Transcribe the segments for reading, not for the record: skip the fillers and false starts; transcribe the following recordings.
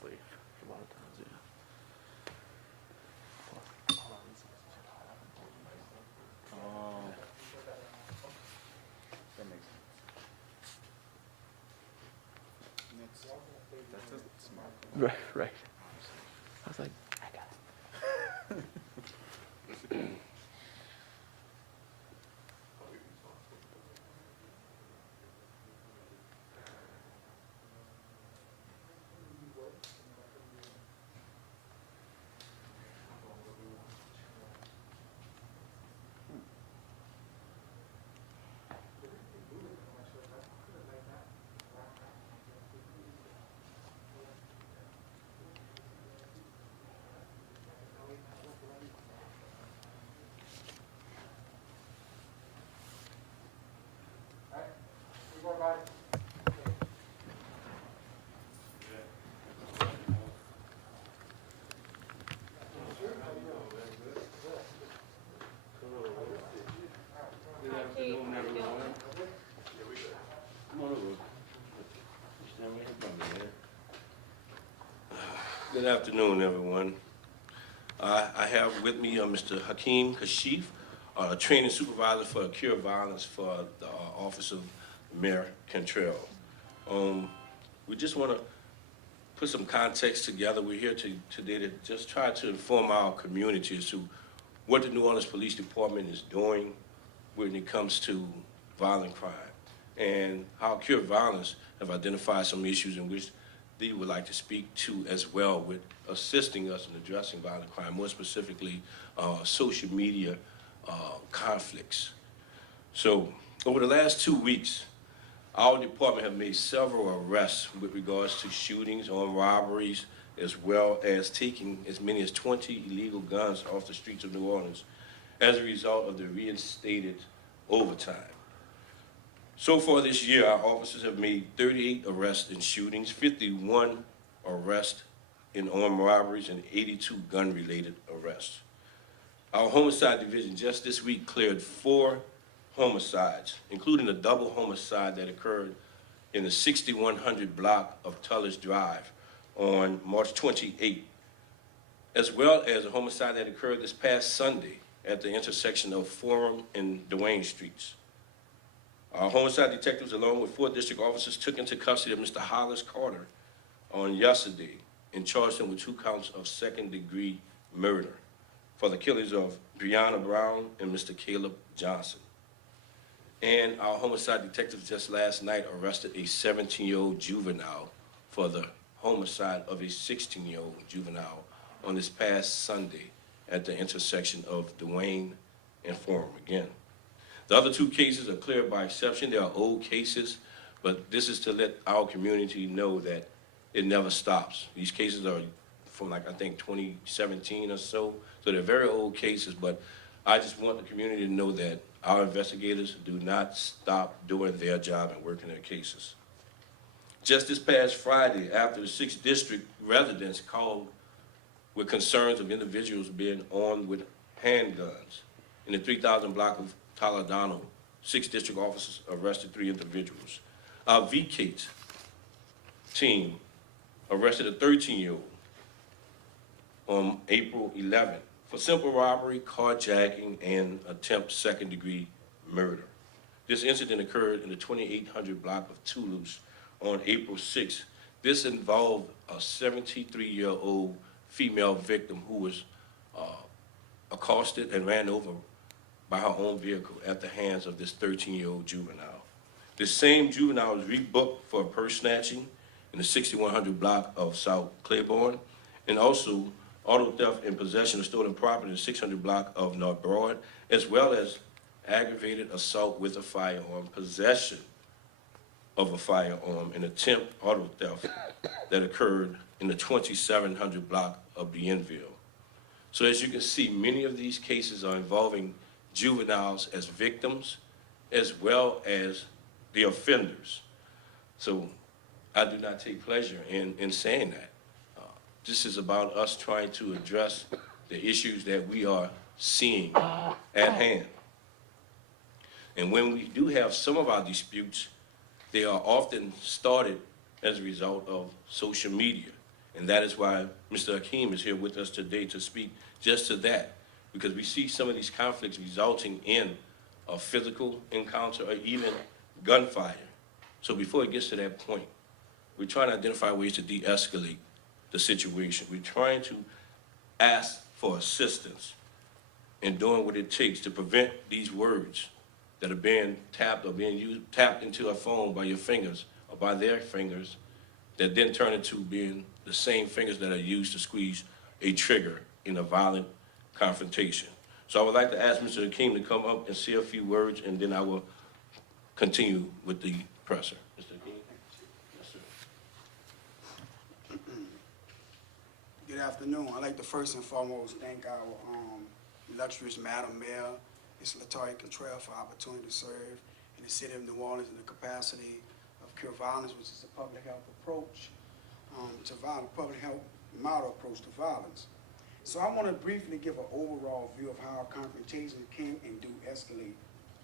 sleeve. A lot of times, yeah. Oh, that makes sense. That's a smart one. Right, right. I was like, I got it. Good afternoon, everyone. Come on over. Stand right in front of me, man. Good afternoon, everyone. I have with me Mr. Hakeem Kashif, training supervisor for cure violence for the Office of Mayor Cantrell. We just want to put some context together. We're here today to just try to inform our community as to what the New Orleans Police Department is doing when it comes to violent crime, and how Cure Violence have identified some issues in which they would like to speak to as well with assisting us in addressing violent crime, more specifically social media conflicts. So over the last 2 weeks, our department have made several arrests with regards to shootings, armed robberies, as well as taking as many as 20 illegal guns off the streets of New Orleans as a result of the reinstated overtime. So far this year, our officers have made 38 arrests in shootings, 51 arrests in armed robberies, and 82 gun-related arrests. Our homicide division just this week cleared 4 homicides, including a double homicide that occurred in the 6100 block of Tullis Drive on March 28th, as well as a homicide that occurred this past Sunday at the intersection of Forum and Duane Streets. Our homicide detectives, along with 4 district officers, took into custody of Mr. Hollis Carter on yesterday and charged him with 2 counts of second-degree murder for the killings of Breonna Brown and Mr. Caleb Johnson. And our homicide detectives just last night arrested a 17-year-old juvenile for the homicide of a 16-year-old juvenile on this past Sunday at the intersection of Duane and Forum again. The other 2 cases are cleared by exception. They are old cases, but this is to let our community know that it never stops. These cases are from, like, I think 2017 or so they're very old cases, but I just want the community to know that our investigators do not stop doing their job and working their cases. Just this past Friday, after the 6th District residents called with concerns of individuals being armed with handguns in the 3000 block of Toledano, 6th District officers arrested 3 individuals. Our VCATE team arrested a 13-year-old on April 11th for simple robbery, carjacking, and attempt second-degree murder. This incident occurred in the 2800 block of Toulouse on April 6th. This involved a 73-year-old female victim who was accosted and ran over by her own vehicle at the hands of this 13-year-old juvenile. This same juvenile was rebooked for purse snatching in the 6100 block of South Claiborne, and also auto theft and possession of stolen property in the 600 block of North Broad, as well as aggravated assault with a firearm, possession of a firearm, and attempt auto theft that occurred in the 2700 block of Bienville. So as you can see, many of these cases are involving juveniles as victims, as well as the offenders. So I do not take pleasure in saying that. This is about us trying to address the issues that we are seeing at hand. And when we do have some of our disputes, they are often started as a result of social media. And that is why Mr. Hakeem is here with us today to speak just to that, because we see some of these conflicts resulting in a physical encounter or even gunfire. So before it gets to that point, we're trying to identify ways to de-escalate the situation. We're trying to ask for assistance in doing what it takes to prevent these words that are being tapped or being tapped into a phone by your fingers or by their fingers that then turn into being the same fingers that are used to squeeze a trigger in a violent confrontation. So I would like to ask Mr. Hakeem to come up and say a few words, and then I will continue with the presser. Mr. Hakeem? Yes, sir. Good afternoon. I'd like to first and foremost thank our illustrious Madam Mayor, Ms. Latoya Cottrell, for opportunity to serve in the city of New Orleans in the capacity of Cure Violence, which is a public health approach to violence, public health model approach to violence. So I want to briefly give an overall view of how confrontations can and do escalate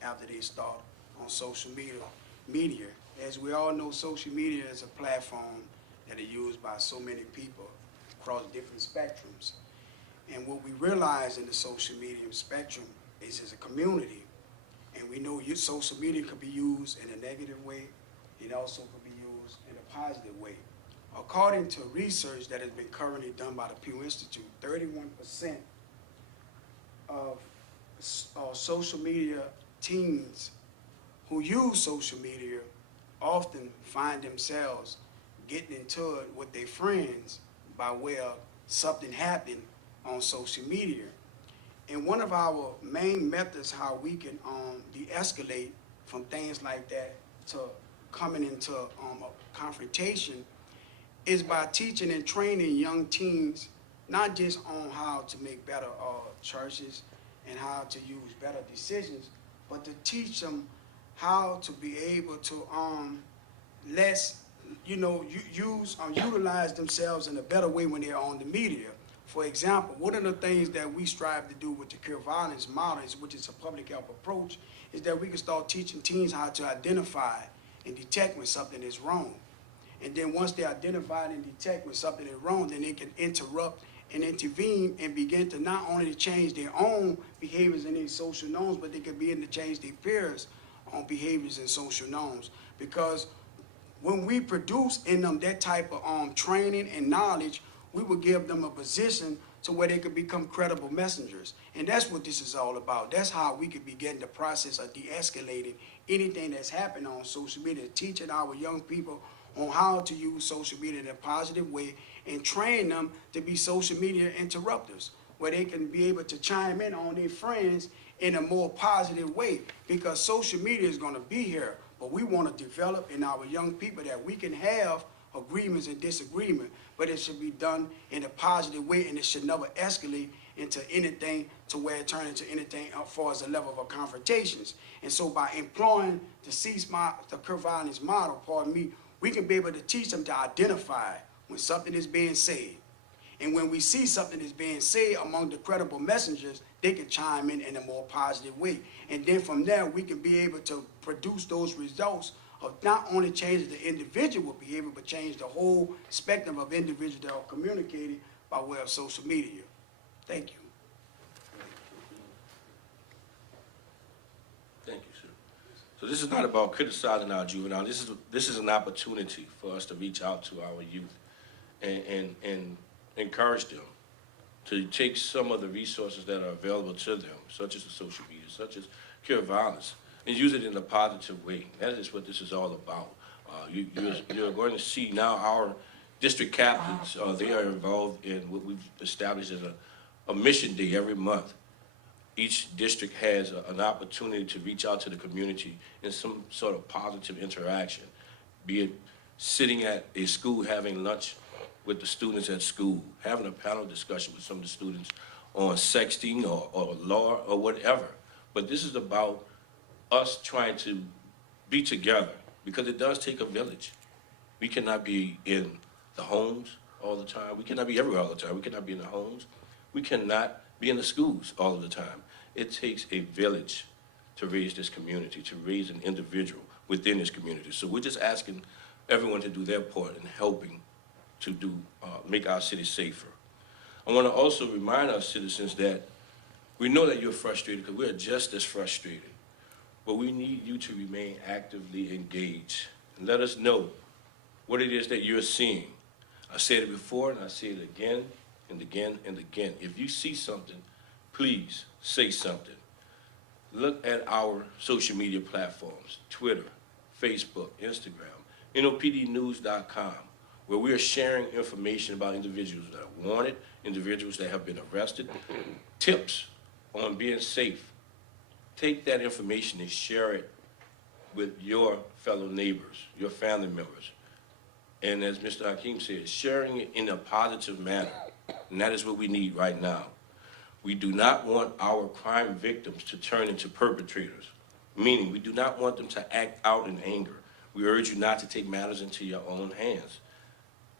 after they start on social media. As we all know, social media is a platform that is used by so many people across different spectrums. And what we realize in the social media spectrum is as a community, and we know social media could be used in a negative way, it also could be used in a positive way. According to research that has been currently done by the Pew Institute, 31% of social media teens who use social media often find themselves getting into it with their friends by way of something happening on social media. And one of our main methods how we can de-escalate from things like that to coming into a confrontation is by teaching and training young teens, not just on how to make better choices and how to use better decisions, but to teach them how to be able to utilize themselves in a better way when they're on the media. For example, one of the things that we strive to do with the Cure Violence model, which is a public health approach, is that we can start teaching teens how to identify and detect when something is wrong. And then once they identify and detect when something is wrong, then they can interrupt and intervene and begin to not only change their own behaviors and their social norms, but they can begin to change their peers' behaviors and social norms. Because when we produce in them that type of training and knowledge, we will give them a position to where they could become credible messengers. And that's what this is all about. That's how we could begin the process of de-escalating anything that's happening on social media, teaching our young people on how to use social media in a positive way and train them to be social media interrupters, where they can be able to chime in on their friends in a more positive way, because social media is going to be here, but we want to develop in our young people that we can have agreements and disagreement, but it should be done in a positive way, and it should never escalate into anything to where it turns into anything as far as the level of confrontations. And so by employing the Cure Violence model, we can be able to teach them to identify when something is being said. And when we see something is being said among the credible messengers, they can chime in a more positive way. And then from there, we can be able to produce those results of not only changing the individual behavior, but change the whole spectrum of individuals that are communicating by way of social media. Thank you. Thank you, sir. So this is not about criticizing our juvenile. This is an opportunity for us to reach out to our youth and encourage them to take some of the resources that are available to them, such as the social media, such as Cure Violence, and use it in a positive way. That is what this is all about. You're going to see now our district captains, they are involved in what we've established as a mission day every month. Each district has an opportunity to reach out to the community in some sort of positive interaction, be it sitting at a school having lunch with the students at school, having a panel discussion with some of the students on sexting or law or whatever. But this is about us trying to be together, because it does take a village. We cannot be in the homes all the time. We cannot be everywhere all the time. We cannot be in the homes. We cannot be in the schools all of the time. It takes a village to raise this community, to raise an individual within this community. So we're just asking everyone to do their part in helping to make our city safer. I want to also remind our citizens that we know that you're frustrated because we're just as frustrated, but we need you to remain actively engaged and let us know what it is that you're seeing. I said it before and I say it again and again and again. If you see something, please say something. Look at our social media platforms, Twitter, Facebook, Instagram, NOPDnews.com, where we are sharing information about individuals that are wanted, individuals that have been arrested, tips on being safe. Take that information and share it with your fellow neighbors, your family members. And as Mr. Hakeem said, sharing it in a positive manner. And that is what we need right now. We do not want our crime victims to turn into perpetrators, meaning we do not want them to act out in anger. We urge you not to take matters into your own hands.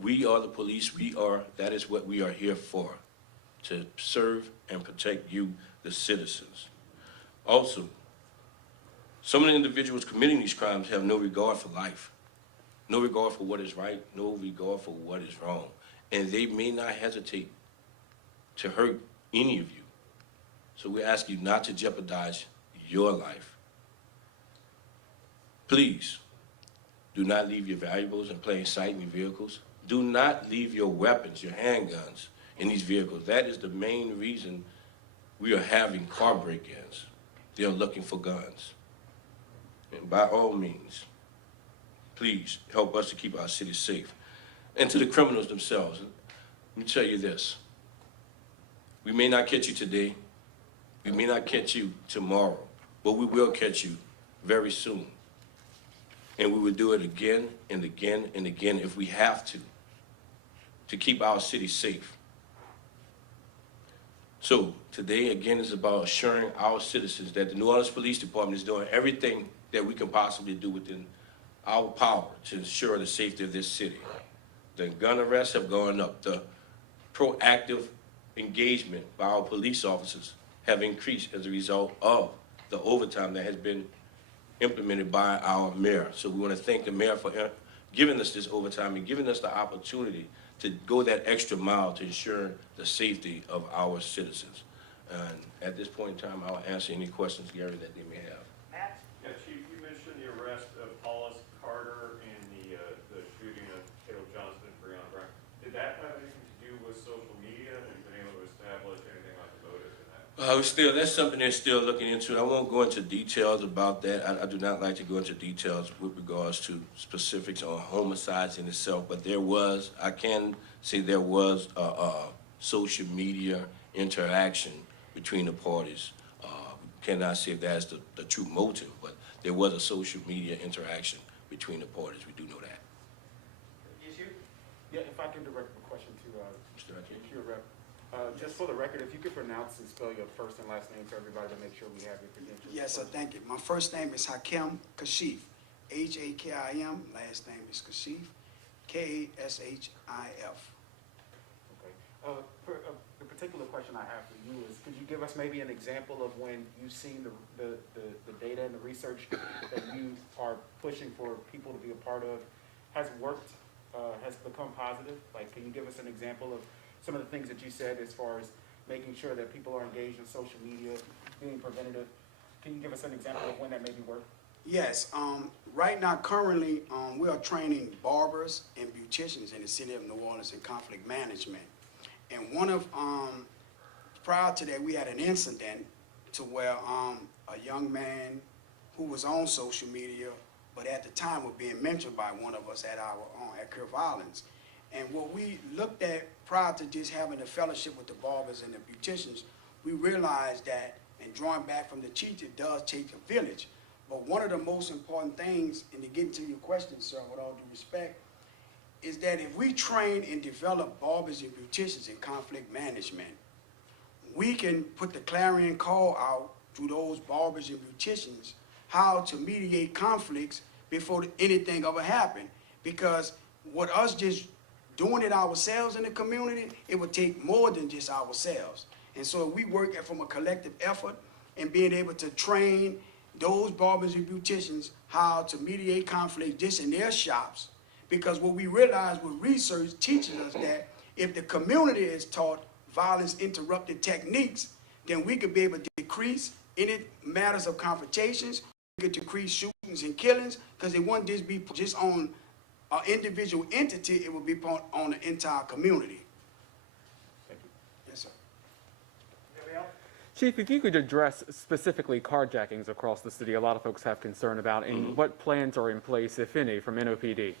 We are the police. That is what we are here for, to serve and protect you, the citizens. Also, some of the individuals committing these crimes have no regard for life, no regard for what is right, no regard for what is wrong. And they may not hesitate to hurt any of you. So we ask you not to jeopardize your life. Please, do not leave your valuables in plain sight in your vehicles. Do not leave your weapons, your handguns, in these vehicles. That is the main reason we are having car break-ins. They are looking for guns. And by all means, please help us to keep our city safe. And to the criminals themselves, let me tell you this. We may not catch you today, we may not catch you tomorrow, but we will catch you very soon. And we will do it again and again and again if we have to keep our city safe. So today, again, is about assuring our citizens that the New Orleans Police Department is doing everything that we can possibly do within our power to ensure the safety of this city. The gun arrests have gone up. The proactive engagement by our police officers have increased as a result of the overtime that has been implemented by our mayor. So we want to thank the mayor for giving us this overtime and giving us the opportunity to go that extra mile to ensure the safety of our citizens. And at this point in time, I'll answer any questions, Gary, that they may have. Yeah, Chief, you mentioned the arrest of Paulus Carter and the shooting of Caleb Johnson and Breonna Brown. Did that have anything to do with social media and been able to establish anything like the motive in that? That's something they're still looking into. I won't go into details about that. I do not like to go into details with regards to specifics on homicides in itself, but I can say there was social media interaction between the parties. Cannot say if that's the true motive, but there was a social media interaction between the parties. We do know that. Yeah, if I can direct a question to Mr. Hakeem? your rep. Just for the record, if you could pronounce and spell your first and last name for everybody to make sure we have your credentials. Yes, sir, thank you. My first name is Hakim Kashif, Hakim. Last name is Kashif, Kashif. Okay. The particular question I have for you is, could you give us maybe an example of when you've seen the data and the research that you are pushing for people to be a part of has worked, has become positive? Like, can you give us an example of some of the things that you said as far as making sure that people are engaged in social media, being preventative? Can you give us an example of when that maybe worked? Yes, right now, currently, we are training barbers and beauticians in the city of New Orleans in conflict management. And prior to that, we had an incident to where a young man who was on social media, but at the time was being mentored by one of us at Carjackings. And what we looked at prior to just having a fellowship with the barbers and the beauticians, we realized that, and drawing back from the chief, it does take a village. But one of the most important things, and to get into your question, sir, with all due respect, is that if we train and develop barbers and beauticians in conflict management, we can put the clarion call out through those barbers and beauticians how to mediate conflicts before anything ever happened. Because with us just doing it ourselves in the community, it would take more than just ourselves. And so we work from a collective effort and being able to train those barbers and beauticians how to mediate conflict just in their shops, Because what we realize with research teaches us that if the community is taught violence interrupted techniques, then we could be able to decrease any matters of confrontations, we could decrease shootings and killings, because it wouldn't just be just on an individual entity, it would be on the entire community. Thank you. Yes, sir. Anybody else? Chief, if you could address specifically carjackings across the city, a lot of folks have concern about, and what plans are in place, if any, from NOPD?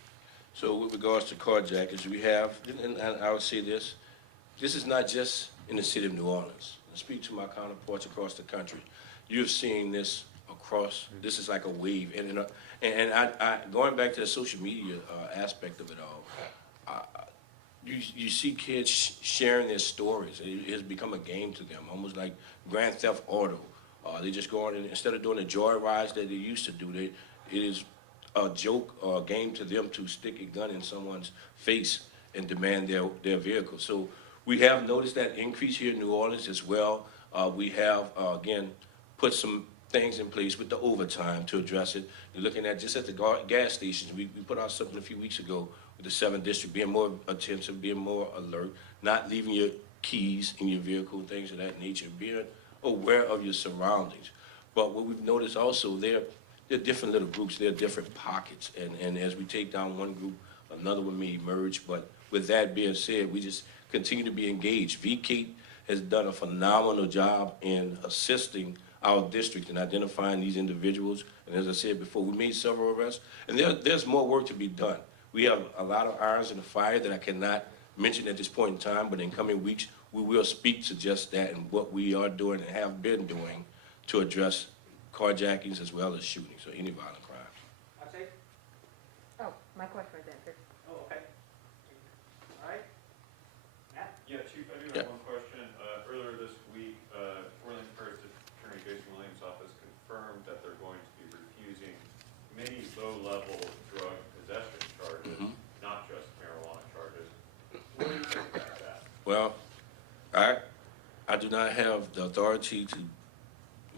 So with regards to carjackings, we have, and I would say this is not just in the city of New Orleans. I speak to my counterparts across the country. You've seen this across, this is like a wave. And I going back to the social media aspect of it all, you see kids sharing their stories. It has become a game to them, almost like Grand Theft Auto. They just go on, and instead of doing the joy rides that they used to do, it is a joke or a game to them to stick a gun in someone's face and demand their vehicle. So we have noticed that increase here in New Orleans as well. We have, again, put some things in place with the overtime to address it. You're looking at just at the gas stations. We put out something a few weeks ago with the 7th District, being more attentive, being more alert, not leaving your keys in your vehicle, things of that nature, being aware of your surroundings. But what we've noticed also, there are different little groups, there are different pockets, and as we take down one group, another one may emerge. But with that being said, we just continue to be engaged. VK has done a phenomenal job in assisting our district in identifying these individuals. And as I said before, we made several arrests, and there's more work to be done. We have a lot of irons in the fire that I cannot mention at this point in time, but in coming weeks, we will speak to just that and what we are doing and have been doing to address carjackings as well as shootings or any violent crimes. I'd say, Oh, my question was answered. oh, okay. All right. Matt? Yeah, Chief, I do Yeah. have one question. Earlier this week, Orleans Parish Attorney Jason Williams' office confirmed that they're going to be refusing many low-level drug possession charges, not just marijuana charges. What do you think about that? Well, I do not have the authority to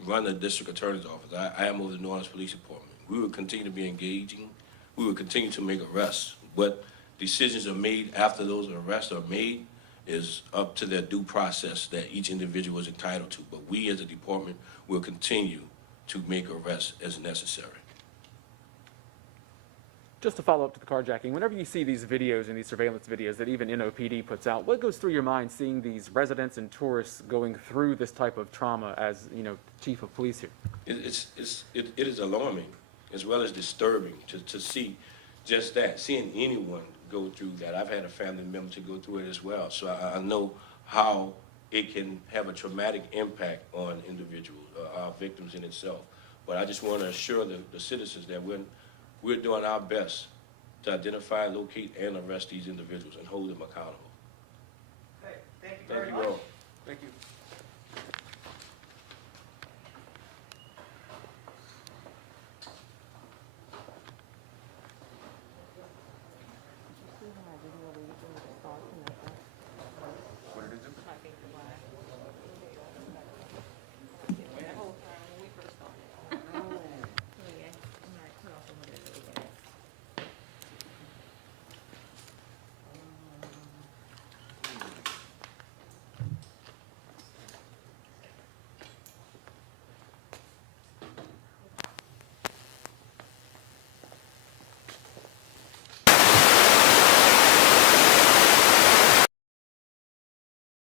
run the district attorney's office. I am over the New Orleans Police Department. We will continue to be engaging. We will continue to make arrests. What decisions are made after those arrests are made is up to their due process that each individual is entitled to. But we as a department will continue to make arrests as necessary. Just to follow up to the carjacking, whenever you see these videos and these surveillance videos that even NOPD puts out, what goes through your mind seeing these residents and tourists going through this type of trauma as, chief of police here? It is alarming as well as disturbing to see just that, seeing anyone go through that. I've had a family member to go through it as well, so I know how it can have a traumatic impact on individuals, our victims in itself. But I just want to assure the citizens that we're doing our best to identify, locate, and arrest these individuals and hold them accountable. Okay, thank you Thank very you much. all. Thank you.